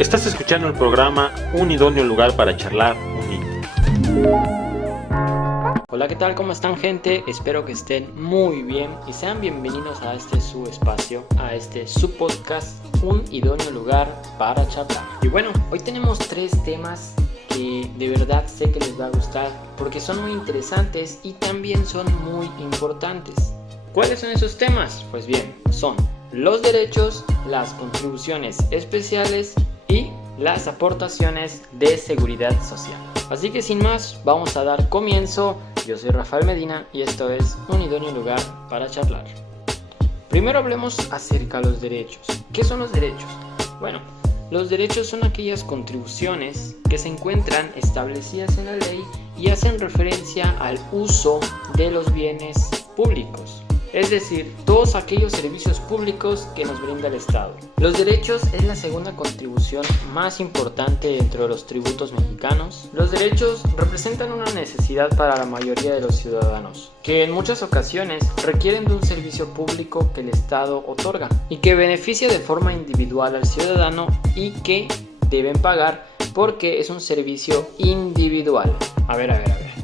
Estás escuchando el programa Un idóneo lugar para charlar, Unite. Hola, ¿qué tal? ¿Cómo están, gente? Espero que estén muy bien y sean bienvenidos a este su espacio, a este su podcast, Un idóneo lugar para charlar. Y bueno, hoy tenemos 3 temas que de verdad sé que les va a gustar porque son muy interesantes y también son muy importantes. ¿Cuáles son esos temas? Pues bien, son los derechos, las contribuciones especiales y las aportaciones de seguridad social. Así que sin más, vamos a dar comienzo. Yo soy Rafael Medina y esto es Un idóneo lugar para charlar. Primero hablemos acerca de los derechos. ¿Qué son los derechos? Bueno, los derechos son aquellas contribuciones que se encuentran establecidas en la ley y hacen referencia al uso de los bienes públicos. Es decir, todos aquellos servicios públicos que nos brinda el Estado. Los derechos es la segunda contribución más importante dentro de los tributos mexicanos. Los derechos representan una necesidad para la mayoría de los ciudadanos, que en muchas ocasiones requieren de un servicio público que el Estado otorga y que beneficia de forma individual al ciudadano y que deben pagar porque es un servicio individual. A ver.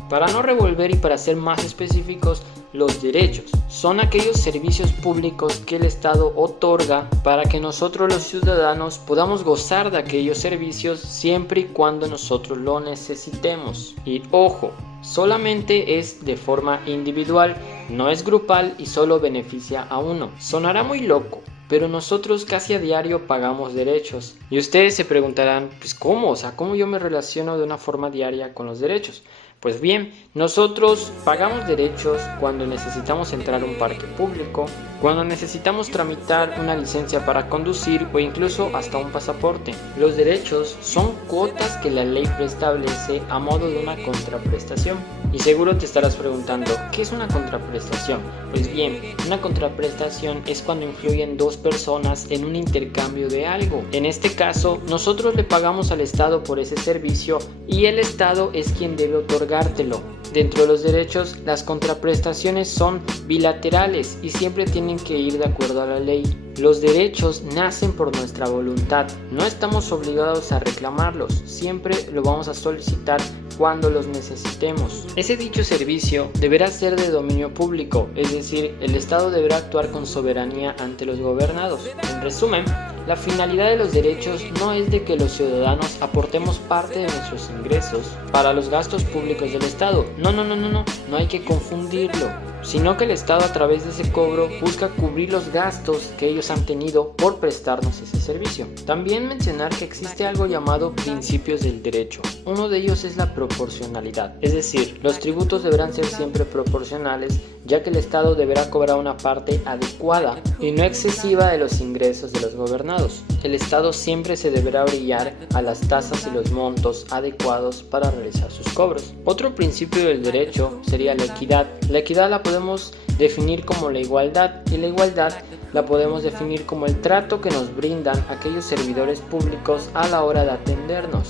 Para no revolver y para ser más específicos, los derechos son aquellos servicios públicos que el Estado otorga para que nosotros los ciudadanos podamos gozar de aquellos servicios siempre y cuando nosotros lo necesitemos. Y ojo, solamente es de forma individual, no es grupal y solo beneficia a uno. Sonará muy loco, pero nosotros casi a diario pagamos derechos. Y ustedes se preguntarán, pues ¿cómo? ¿Cómo yo me relaciono de una forma diaria con los derechos? Pues bien, nosotros pagamos derechos cuando necesitamos entrar a un parque público, cuando necesitamos tramitar una licencia para conducir o incluso hasta un pasaporte. Los derechos son cuotas que la ley preestablece a modo de una contraprestación. Y seguro te estarás preguntando, ¿qué es una contraprestación? Pues bien, una contraprestación es cuando influyen dos personas en un intercambio de algo. En este caso, nosotros le pagamos al Estado por ese servicio y el Estado es quien debe otorgártelo. Dentro de los derechos, las contraprestaciones son bilaterales y siempre tienen que ir de acuerdo a la ley. Los derechos nacen por nuestra voluntad, no estamos obligados a reclamarlos, siempre lo vamos a solicitar cuando los necesitemos. Ese dicho servicio deberá ser de dominio público, es decir, el Estado deberá actuar con soberanía ante los gobernados. En resumen, la finalidad de los derechos no es de que los ciudadanos aportemos parte de nuestros ingresos para los gastos públicos del Estado. No hay que confundirlo, sino que el Estado a través de ese cobro busca cubrir los gastos que ellos han tenido por prestarnos ese servicio. También mencionar que existe algo llamado principios del derecho. Uno de ellos es la proporcionalidad, es decir, los tributos deberán ser siempre proporcionales, ya que el Estado deberá cobrar una parte adecuada y no excesiva de los ingresos de los gobernados. El Estado siempre se deberá orillar a las tasas y los montos adecuados para realizar sus cobros. Otro principio del derecho sería la equidad. La equidad la podemos definir como la igualdad y la igualdad la podemos definir como el trato que nos brindan aquellos servidores públicos a la hora de atendernos.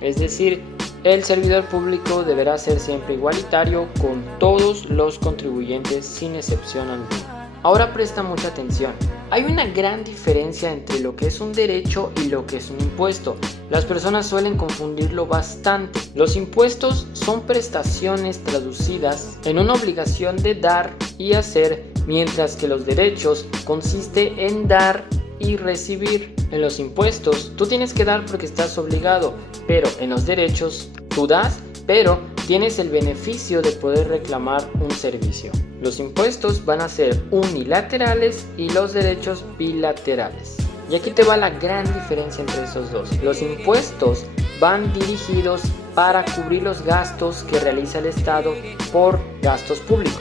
Es decir, el servidor público deberá ser siempre igualitario con todos los contribuyentes sin excepción alguna. Ahora presta mucha atención. Hay una gran diferencia entre lo que es un derecho y lo que es un impuesto. Las personas suelen confundirlo bastante. Los impuestos son prestaciones traducidas en una obligación de dar y hacer, mientras que los derechos consiste en dar y recibir. En los impuestos tú tienes que dar porque estás obligado, pero en los derechos tú das, pero tienes el beneficio de poder reclamar un servicio. Los impuestos van a ser unilaterales y los derechos bilaterales. Y aquí te va la gran diferencia entre esos dos. Los impuestos van dirigidos para cubrir los gastos que realiza el Estado por gastos públicos.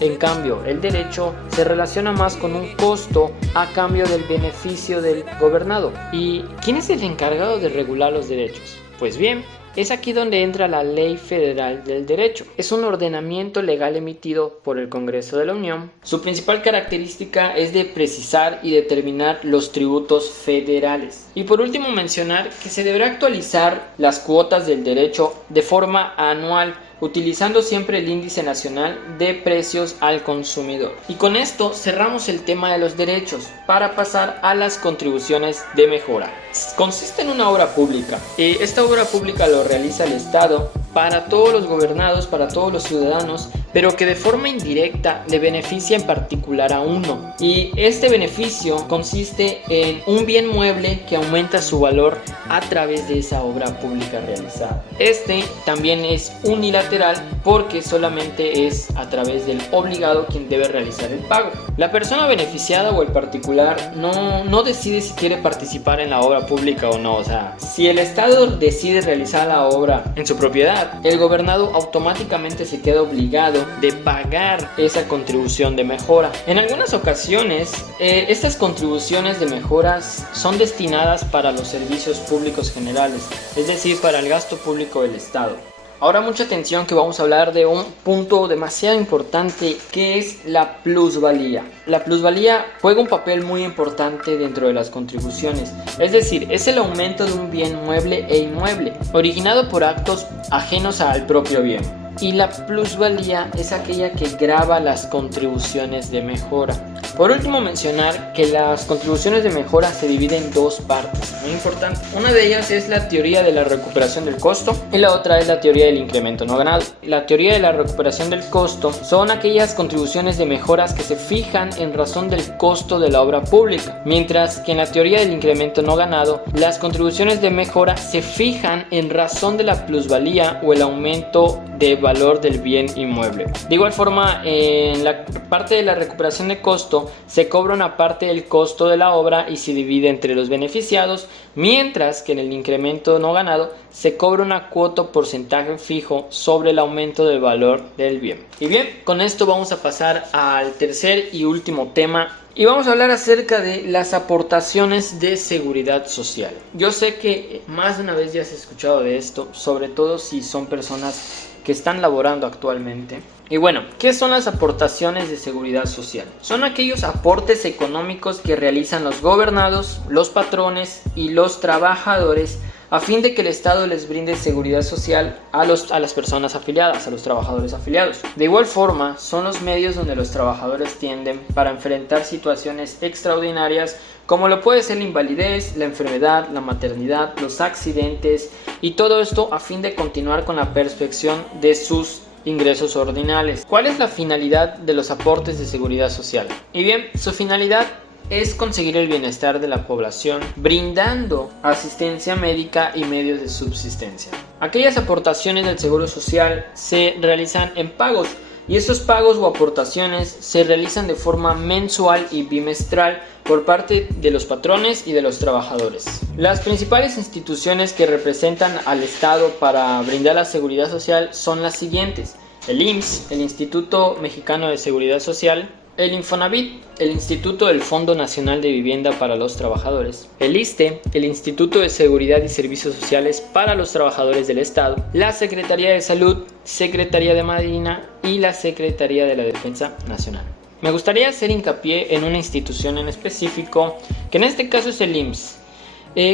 En cambio, el derecho se relaciona más con un costo a cambio del beneficio del gobernado. ¿Y quién es el encargado de regular los derechos? Pues bien, es aquí donde entra la Ley Federal del Derecho. Es un ordenamiento legal emitido por el Congreso de la Unión. Su principal característica es de precisar y determinar los tributos federales. Y por último mencionar que se deberá actualizar las cuotas del derecho de forma anual utilizando siempre el índice nacional de precios al consumidor. Y con esto cerramos el tema de los derechos para pasar a las contribuciones de mejora. Consiste en una obra pública. Esta obra pública lo realiza el Estado para todos los gobernados, para todos los ciudadanos, pero que de forma indirecta le beneficia en particular a uno. Y este beneficio consiste en un bien mueble que aumenta su valor a través de esa obra pública realizada. Este también es unilateral porque solamente es a través del obligado quien debe realizar el pago. La persona beneficiada o el particular no decide si quiere participar en la obra pública o no. O sea, si el Estado decide realizar la obra en su propiedad, el gobernado automáticamente se queda obligado de pagar esa contribución de mejora. En algunas ocasiones, estas contribuciones de mejoras son destinadas para los servicios públicos generales, es decir, para el gasto público del Estado. Ahora mucha atención, que vamos a hablar de un punto demasiado importante, que es la plusvalía. La plusvalía juega un papel muy importante dentro de las contribuciones, es decir, es el aumento de un bien mueble e inmueble, originado por actos ajenos al propio bien. Y la plusvalía es aquella que grava las contribuciones de mejora. Por último, mencionar que las contribuciones de mejora se dividen en dos partes muy importantes. Una de ellas es la teoría de la recuperación del costo y la otra es la teoría del incremento no ganado. La teoría de la recuperación del costo son aquellas contribuciones de mejoras que se fijan en razón del costo de la obra pública, mientras que en la teoría del incremento no ganado, las contribuciones de mejora se fijan en razón de la plusvalía o el aumento de valor del bien inmueble. De igual forma, en la parte de la recuperación de costo se cobra una parte del costo de la obra y se divide entre los beneficiados, mientras que en el incremento no ganado se cobra una cuota o porcentaje fijo sobre el aumento del valor del bien. Y bien, con esto vamos a pasar al tercer y último tema. Y vamos a hablar acerca de las aportaciones de seguridad social. Yo sé que más de una vez ya has escuchado de esto, sobre todo si son personas que están laborando actualmente. Y bueno, ¿qué son las aportaciones de seguridad social? Son aquellos aportes económicos que realizan los gobernados, los patrones y los trabajadores a fin de que el Estado les brinde seguridad social a las personas afiliadas, a los trabajadores afiliados. De igual forma, son los medios donde los trabajadores tienden para enfrentar situaciones extraordinarias como lo puede ser la invalidez, la enfermedad, la maternidad, los accidentes, y todo esto a fin de continuar con la perspectiva de sus ingresos ordinales. ¿Cuál es la finalidad de los aportes de seguridad social? Y bien, su finalidad es conseguir el bienestar de la población, brindando asistencia médica y medios de subsistencia. Aquellas aportaciones del Seguro Social se realizan en pagos, y estos pagos o aportaciones se realizan de forma mensual y bimestral por parte de los patrones y de los trabajadores. Las principales instituciones que representan al Estado para brindar la seguridad social son las siguientes: el IMSS, el Instituto Mexicano de Seguridad Social; el Infonavit, el Instituto del Fondo Nacional de Vivienda para los Trabajadores; el ISSSTE, el Instituto de Seguridad y Servicios Sociales para los Trabajadores del Estado; la Secretaría de Salud, Secretaría de Marina y la Secretaría de la Defensa Nacional. Me gustaría hacer hincapié en una institución en específico, que en este caso es el IMSS.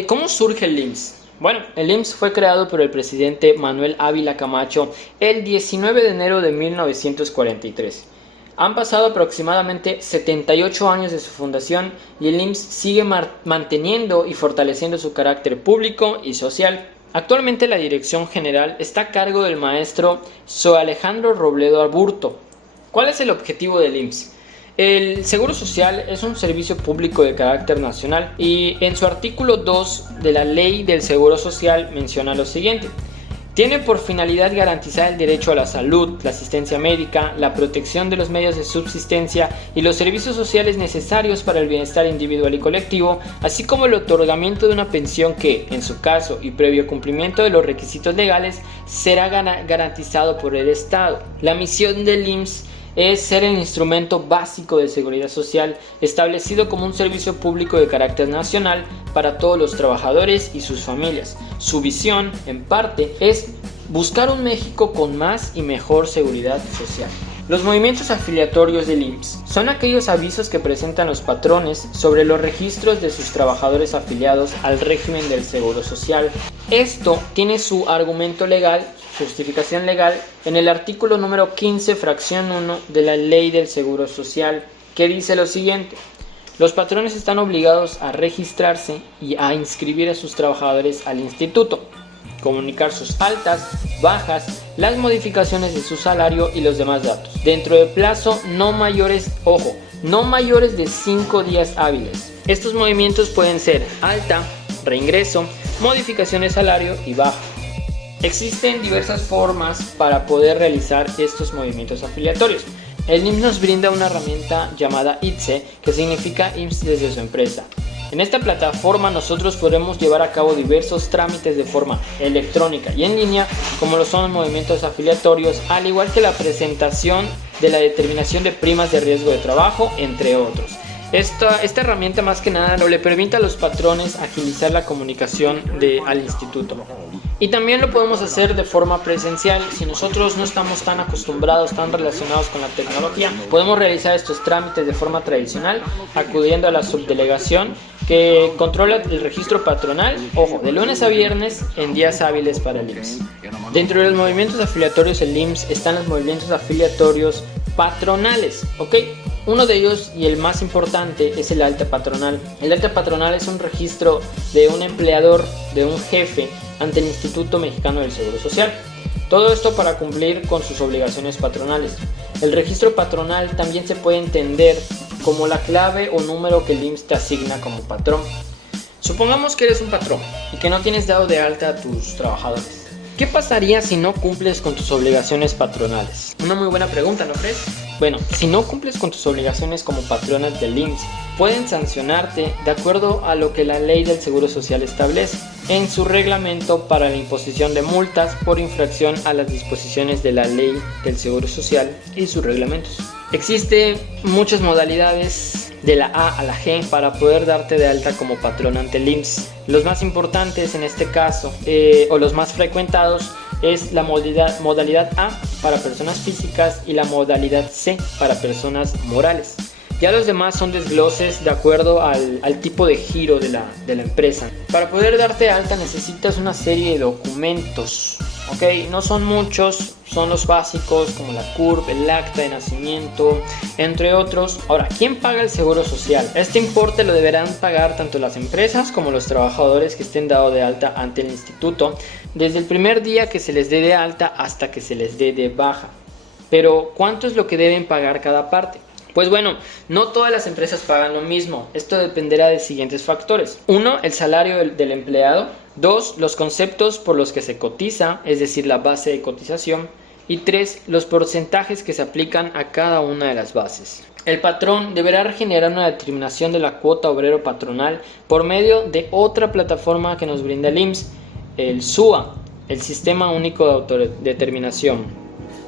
¿Cómo surge el IMSS? Bueno, el IMSS fue creado por el presidente Manuel Ávila Camacho el 19 de enero de 1943. Han pasado aproximadamente 78 años de su fundación y el IMSS sigue manteniendo y fortaleciendo su carácter público y social. Actualmente la dirección general está a cargo del maestro Zoe Alejandro Robledo Aburto. ¿Cuál es el objetivo del IMSS? El Seguro Social es un servicio público de carácter nacional y en su artículo 2 de la Ley del Seguro Social menciona lo siguiente: tiene por finalidad garantizar el derecho a la salud, la asistencia médica, la protección de los medios de subsistencia y los servicios sociales necesarios para el bienestar individual y colectivo, así como el otorgamiento de una pensión que, en su caso y previo cumplimiento de los requisitos legales, será garantizado por el Estado. La misión del IMSS es ser el instrumento básico de seguridad social establecido como un servicio público de carácter nacional para todos los trabajadores y sus familias. Su visión, en parte, es buscar un México con más y mejor seguridad social. Los movimientos afiliatorios del IMSS son aquellos avisos que presentan los patrones sobre los registros de sus trabajadores afiliados al régimen del Seguro Social. Esto tiene su argumento legal, justificación legal, en el artículo número 15, fracción 1 de la Ley del Seguro Social, que dice lo siguiente: los patrones están obligados a registrarse y a inscribir a sus trabajadores al instituto, comunicar sus altas, bajas, las modificaciones de su salario y los demás datos, dentro de plazo no mayores de 5 días hábiles. Estos movimientos pueden ser alta, reingreso, modificación de salario y baja. Existen diversas formas para poder realizar estos movimientos afiliatorios. El IMSS nos brinda una herramienta llamada ITSE, que significa IMSS desde su empresa. En esta plataforma nosotros podremos llevar a cabo diversos trámites de forma electrónica y en línea, como lo son los movimientos afiliatorios, al igual que la presentación de la determinación de primas de riesgo de trabajo, entre otros. Esta herramienta más que nada le permite a los patrones agilizar la comunicación al instituto. Y también lo podemos hacer de forma presencial. Si nosotros no estamos tan acostumbrados, tan relacionados con la tecnología, podemos realizar estos trámites de forma tradicional, acudiendo a la subdelegación que controla el registro patronal, de lunes a viernes en días hábiles para el IMSS. Dentro de los movimientos afiliatorios del IMSS están los movimientos afiliatorios patronales, Uno de ellos, y el más importante, es el alta patronal. El alta patronal es un registro de un empleador, de un jefe, ante el Instituto Mexicano del Seguro Social. Todo esto para cumplir con sus obligaciones patronales. El registro patronal también se puede entender como la clave o número que el IMSS te asigna como patrón. Supongamos que eres un patrón y que no tienes dado de alta a tus trabajadores. ¿Qué pasaría si no cumples con tus obligaciones patronales? Una muy buena pregunta, ¿no crees? Bueno, si no cumples con tus obligaciones como patrones del IMSS, pueden sancionarte de acuerdo a lo que la Ley del Seguro Social establece en su reglamento para la imposición de multas por infracción a las disposiciones de la Ley del Seguro Social y sus reglamentos. Existen muchas modalidades de la A a la G para poder darte de alta como patrón ante el IMSS. Los más importantes en este caso, o los más frecuentados, es la modalidad A para personas físicas y la modalidad C para personas morales. Ya los demás son desgloses de acuerdo al tipo de giro de la empresa. Para poder darte de alta necesitas una serie de documentos. No son muchos, son los básicos como la CURP, el acta de nacimiento, entre otros. Ahora, ¿quién paga el seguro social? Este importe lo deberán pagar tanto las empresas como los trabajadores que estén dados de alta ante el instituto, desde el primer día que se les dé de alta hasta que se les dé de baja. Pero, ¿cuánto es lo que deben pagar cada parte? Pues bueno, no todas las empresas pagan lo mismo. Esto dependerá de siguientes factores. 1. El salario del empleado. 2. Los conceptos por los que se cotiza, es decir, la base de cotización. Y 3. Los porcentajes que se aplican a cada una de las bases. El patrón deberá generar una determinación de la cuota obrero patronal por medio de otra plataforma que nos brinda el IMSS, el SUA, el Sistema Único de Autodeterminación.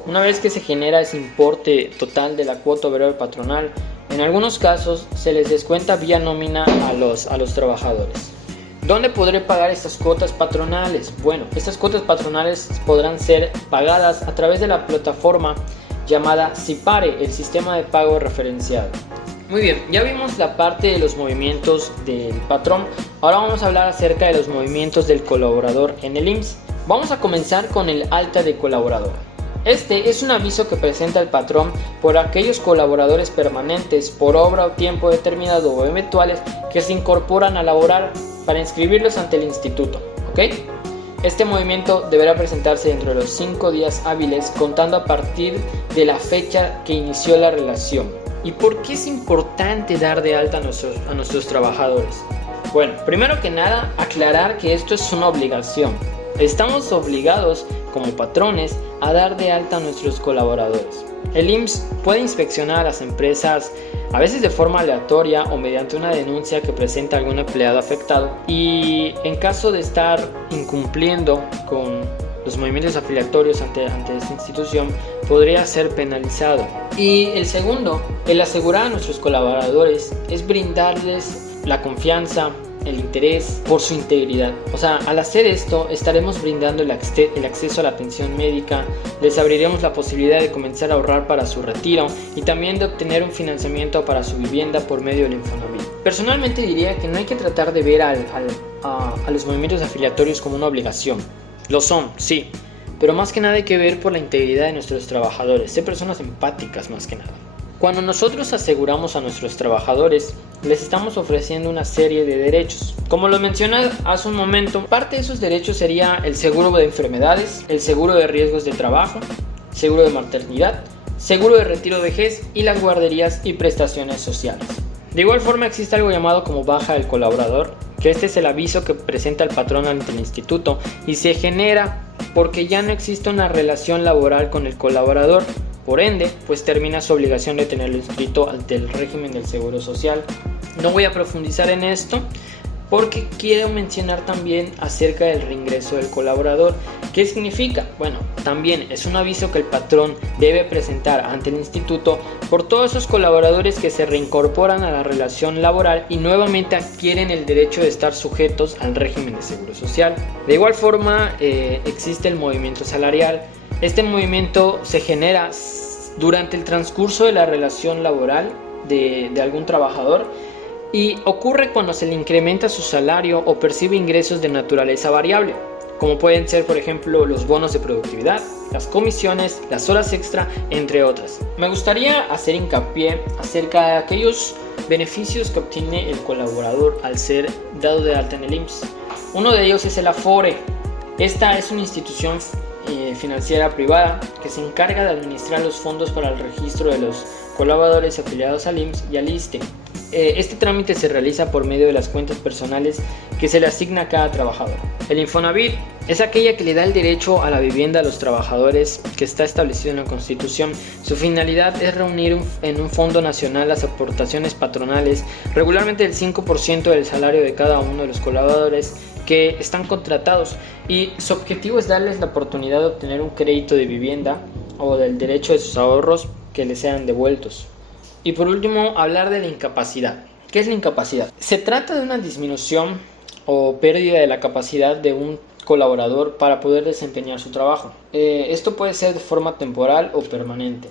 Una vez que se genera ese importe total de la cuota obrero patronal, en algunos casos se les descuenta vía nómina a los trabajadores. ¿Dónde podré pagar estas cuotas patronales? Bueno, estas cuotas patronales podrán ser pagadas a través de la plataforma llamada SIPARE, el Sistema de Pago Referenciado. Muy bien, ya vimos la parte de los movimientos del patrón. Ahora vamos a hablar acerca de los movimientos del colaborador en el IMSS. Vamos a comenzar con el alta de colaborador. Este es un aviso que presenta el patrón por aquellos colaboradores permanentes por obra o tiempo determinado o eventuales que se incorporan a laborar para inscribirlos ante el instituto. Este movimiento deberá presentarse dentro de los 5 días hábiles contando a partir de la fecha que inició la relación. ¿Y por qué es importante dar de alta a nuestros trabajadores? Bueno, primero que nada, aclarar que esto es una obligación. Estamos obligados como patrones a dar de alta a nuestros colaboradores. El IMSS puede inspeccionar a las empresas a veces de forma aleatoria o mediante una denuncia que presenta algún empleado afectado, y en caso de estar incumpliendo con los movimientos afiliatorios ante esta institución, podría ser penalizado. Y el segundo, el asegurar a nuestros colaboradores, es brindarles la confianza el interés por su integridad. O sea, al hacer esto estaremos brindando el acceso a la atención médica, les abriremos la posibilidad de comenzar a ahorrar para su retiro y también de obtener un financiamiento para su vivienda por medio del Infonavit. Personalmente diría que no hay que tratar de ver a los movimientos afiliatorios como una obligación. Lo son, sí, pero más que nada hay que ver por la integridad de nuestros trabajadores, ser personas empáticas más que nada. Cuando nosotros aseguramos a nuestros trabajadores, les estamos ofreciendo una serie de derechos. Como lo mencioné hace un momento, parte de esos derechos sería el seguro de enfermedades, el seguro de riesgos de trabajo, seguro de maternidad, seguro de retiro de vejez y las guarderías y prestaciones sociales. De igual forma existe algo llamado como baja del colaborador, que este es el aviso que presenta el patrón ante el instituto y se genera porque ya no existe una relación laboral con el colaborador. Por ende, pues termina su obligación de tenerlo inscrito ante el régimen del Seguro Social. No voy a profundizar en esto porque quiero mencionar también acerca del reingreso del colaborador. ¿Qué significa? Bueno, también es un aviso que el patrón debe presentar ante el instituto por todos esos colaboradores que se reincorporan a la relación laboral y nuevamente adquieren el derecho de estar sujetos al régimen de Seguro Social. De igual forma, existe el movimiento salarial. Este movimiento se genera durante el transcurso de la relación laboral de algún trabajador y ocurre cuando se le incrementa su salario o percibe ingresos de naturaleza variable, como pueden ser, por ejemplo, los bonos de productividad, las comisiones, las horas extra, entre otras. Me gustaría hacer hincapié acerca de aquellos beneficios que obtiene el colaborador al ser dado de alta en el IMSS. Uno de ellos es el Afore. Esta es una institución financiera privada que se encarga de administrar los fondos para el registro de los colaboradores afiliados al IMSS y al ISSSTE. Este trámite se realiza por medio de las cuentas personales que se le asigna a cada trabajador. El Infonavit es aquella que le da el derecho a la vivienda a los trabajadores, que está establecido en la Constitución. Su finalidad es reunir en un fondo nacional las aportaciones patronales, regularmente el 5% del salario de cada uno de los colaboradores que están contratados, y su objetivo es darles la oportunidad de obtener un crédito de vivienda o del derecho de sus ahorros que les sean devueltos. Y por último, hablar de la incapacidad. ¿Qué es la incapacidad? Se trata de una disminución o pérdida de la capacidad de un colaborador para poder desempeñar su trabajo. Esto puede ser de forma temporal o permanente.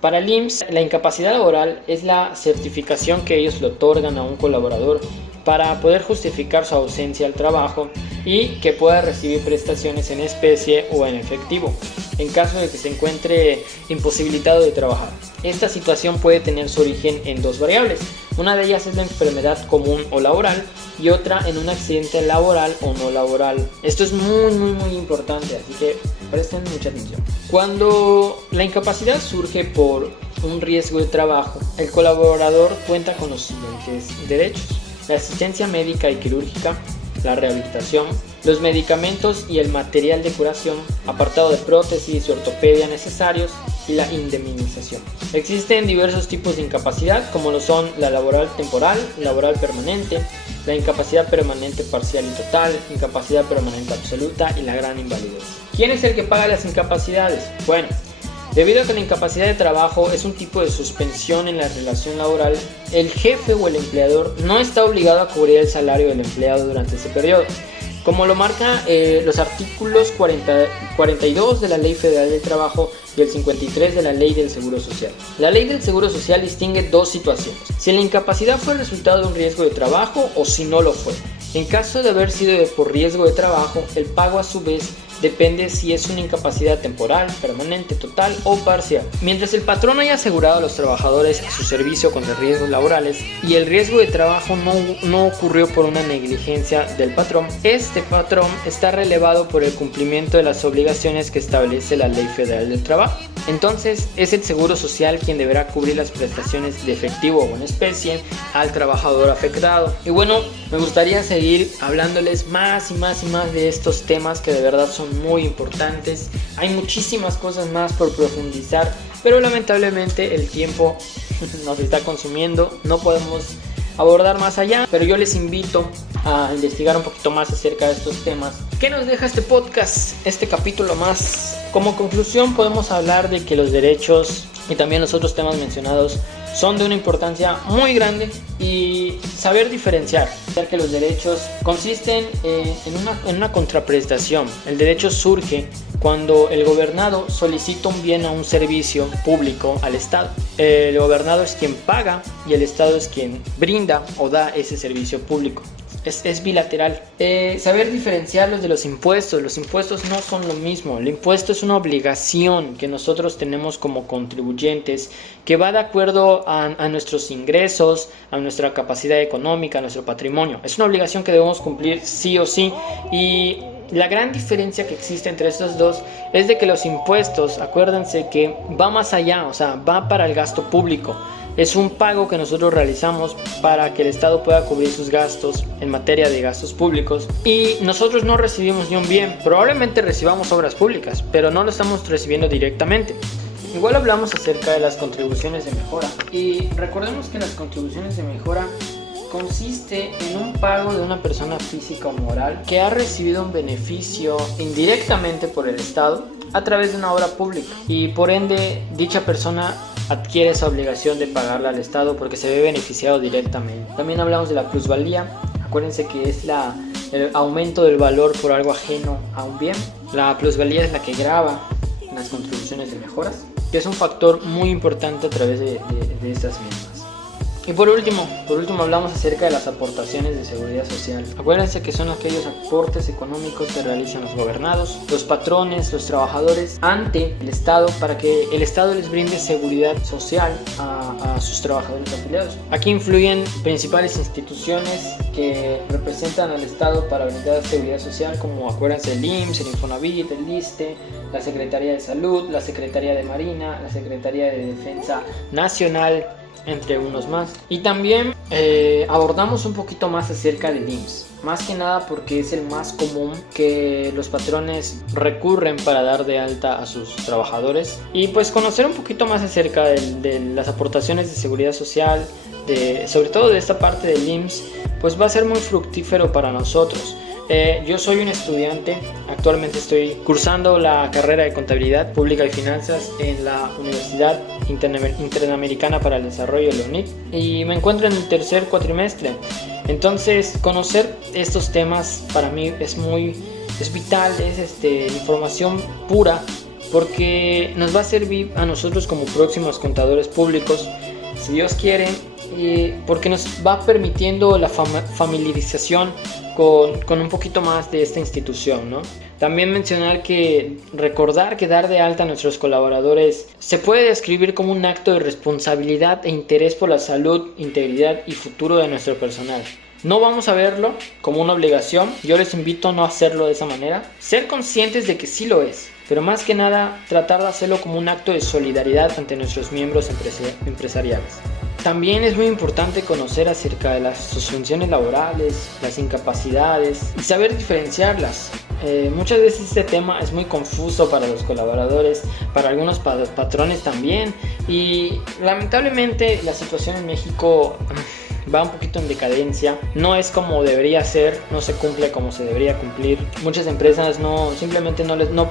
Para el IMSS, la incapacidad laboral es la certificación que ellos le otorgan a un colaborador para poder justificar su ausencia al trabajo y que pueda recibir prestaciones en especie o en efectivo, en caso de que se encuentre imposibilitado de trabajar. Esta situación puede tener su origen en dos variables. Una de ellas es la enfermedad común o laboral y otra en un accidente laboral o no laboral. Esto es muy importante, así que presten mucha atención. Cuando la incapacidad surge por un riesgo de trabajo, el colaborador cuenta con los siguientes derechos: la asistencia médica y quirúrgica, la rehabilitación, los medicamentos y el material de curación, apartado de prótesis y ortopedia necesarios, y la indemnización. Existen diversos tipos de incapacidad, como lo son la laboral temporal, laboral permanente, la incapacidad permanente parcial y total, incapacidad permanente absoluta y la gran invalidez. ¿Quién es el que paga las incapacidades? Bueno, debido a que la incapacidad de trabajo es un tipo de suspensión en la relación laboral, el jefe o el empleador no está obligado a cubrir el salario del empleado durante ese periodo, como lo marca los artículos 42 de la Ley Federal del Trabajo y el 53 de la Ley del Seguro Social. La Ley del Seguro Social distingue dos situaciones: si la incapacidad fue el resultado de un riesgo de trabajo o si no lo fue. En caso de haber sido por riesgo de trabajo, el pago a su vez depende si es una incapacidad temporal, permanente, total o parcial. Mientras el patrón haya asegurado a los trabajadores su servicio contra riesgos laborales y el riesgo de trabajo no ocurrió por una negligencia del patrón, este patrón está relevado por el cumplimiento de las obligaciones que establece la Ley Federal del Trabajo. Entonces es el Seguro Social quien deberá cubrir las prestaciones de efectivo o en especie al trabajador afectado. Y bueno, me gustaría seguir hablándoles más y más de estos temas que de verdad son muy importantes. Hay muchísimas cosas más por profundizar, pero lamentablemente el tiempo nos está consumiendo, no podemos abordar más allá, pero yo les invito a investigar un poquito más acerca de estos temas. ¿Qué nos deja este podcast, este capítulo más? Como conclusión podemos hablar de que los derechos y también los otros temas mencionados son de una importancia muy grande y saber diferenciar que los derechos consisten en una contraprestación. El derecho surge cuando el gobernado solicita un bien a un servicio público al Estado. El gobernado es quien paga y el Estado es quien brinda o da ese servicio público. Es bilateral. Saber diferenciarlos de los impuestos. Los impuestos no son lo mismo. El impuesto es una obligación que nosotros tenemos como contribuyentes, que va de acuerdo a nuestros ingresos, a nuestra capacidad económica, a nuestro patrimonio. Es una obligación que debemos cumplir sí o sí. Y la gran diferencia que existe entre estos dos es de que los impuestos, acuérdense que va más allá, o sea, va para el gasto público. Es un pago que nosotros realizamos para que el Estado pueda cubrir sus gastos en materia de gastos públicos, y nosotros no recibimos ni un bien. Probablemente recibamos obras públicas, pero no lo estamos recibiendo directamente. Igual hablamos acerca de las contribuciones de mejora, y recordemos que las contribuciones de mejora consiste en un pago de una persona física o moral que ha recibido un beneficio indirectamente por el Estado a través de una obra pública, y por ende dicha persona adquiere esa obligación de pagarla al Estado porque se ve beneficiado directamente. También hablamos de la plusvalía. Acuérdense que es el aumento del valor por algo ajeno a un bien. La plusvalía es la que grava las contribuciones de mejoras, que es un factor muy importante a través de estas mismas. Y por último hablamos acerca de las aportaciones de seguridad social. Acuérdense que son aquellos aportes económicos que realizan los gobernados, los patrones, los trabajadores ante el Estado, para que el Estado les brinde seguridad social a sus trabajadores afiliados. Aquí influyen principales instituciones que representan al Estado para brindar seguridad social, como acuérdense el IMSS, el Infonavit, el ISSSTE, la Secretaría de Salud, la Secretaría de Marina, la Secretaría de Defensa Nacional, entre unos más. Y también abordamos un poquito más acerca del IMSS, más que nada porque es el más común que los patrones recurren para dar de alta a sus trabajadores, y pues conocer un poquito más acerca de las aportaciones de seguridad social, sobre todo de esta parte del IMSS, pues va a ser muy fructífero para nosotros. Yo soy un estudiante, actualmente estoy cursando la carrera de Contabilidad Pública y Finanzas en la Universidad Interamericana para el Desarrollo, la UNIC, y me encuentro en el tercer cuatrimestre. Entonces, conocer estos temas para mí es vital, es información pura, porque nos va a servir a nosotros como próximos contadores públicos, si Dios quiere, porque nos va permitiendo la familiarización con un poquito más de esta institución, ¿no? También recordar que dar de alta a nuestros colaboradores se puede describir como un acto de responsabilidad e interés por la salud, integridad y futuro de nuestro personal. No vamos a verlo como una obligación, yo les invito a no hacerlo de esa manera, ser conscientes de que sí lo es, pero más que nada tratar de hacerlo como un acto de solidaridad ante nuestros miembros empresariales. También es muy importante conocer acerca de las suspensiones laborales, las incapacidades y saber diferenciarlas. Muchas veces este tema es muy confuso para los colaboradores, para algunos patrones también, y lamentablemente la situación en México va un poquito en decadencia, no es como debería ser, no se cumple como se debería cumplir. Muchas empresas simplemente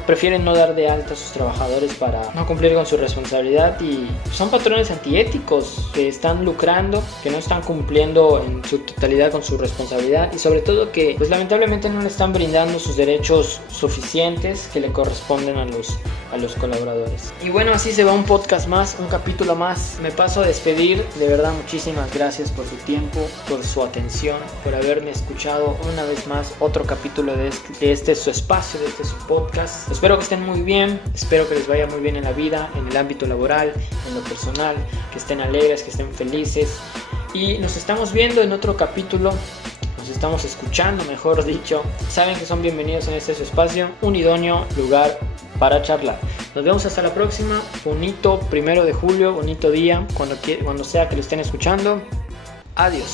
prefieren no dar de alta a sus trabajadores para no cumplir con su responsabilidad, y son patrones antiéticos que están lucrando, que no están cumpliendo en su totalidad con su responsabilidad, y sobre todo que pues lamentablemente no le están brindando sus derechos suficientes que le corresponden a los colaboradores. Y bueno, así se va un podcast más, un capítulo más. Me paso a despedir. De verdad, muchísimas gracias por su tiempo, por su atención, por haberme escuchado una vez más otro capítulo de su espacio, de su podcast. Espero que estén muy bien, espero que les vaya muy bien en la vida, en el ámbito laboral, en lo personal, que estén alegres, que estén felices, y nos estamos viendo en otro capítulo. Nos estamos escuchando, mejor dicho. Saben que son bienvenidos en su espacio, un idóneo lugar para charlar. Nos vemos hasta la próxima. Bonito 1 de julio, bonito día, cuando sea que lo estén escuchando. Adiós.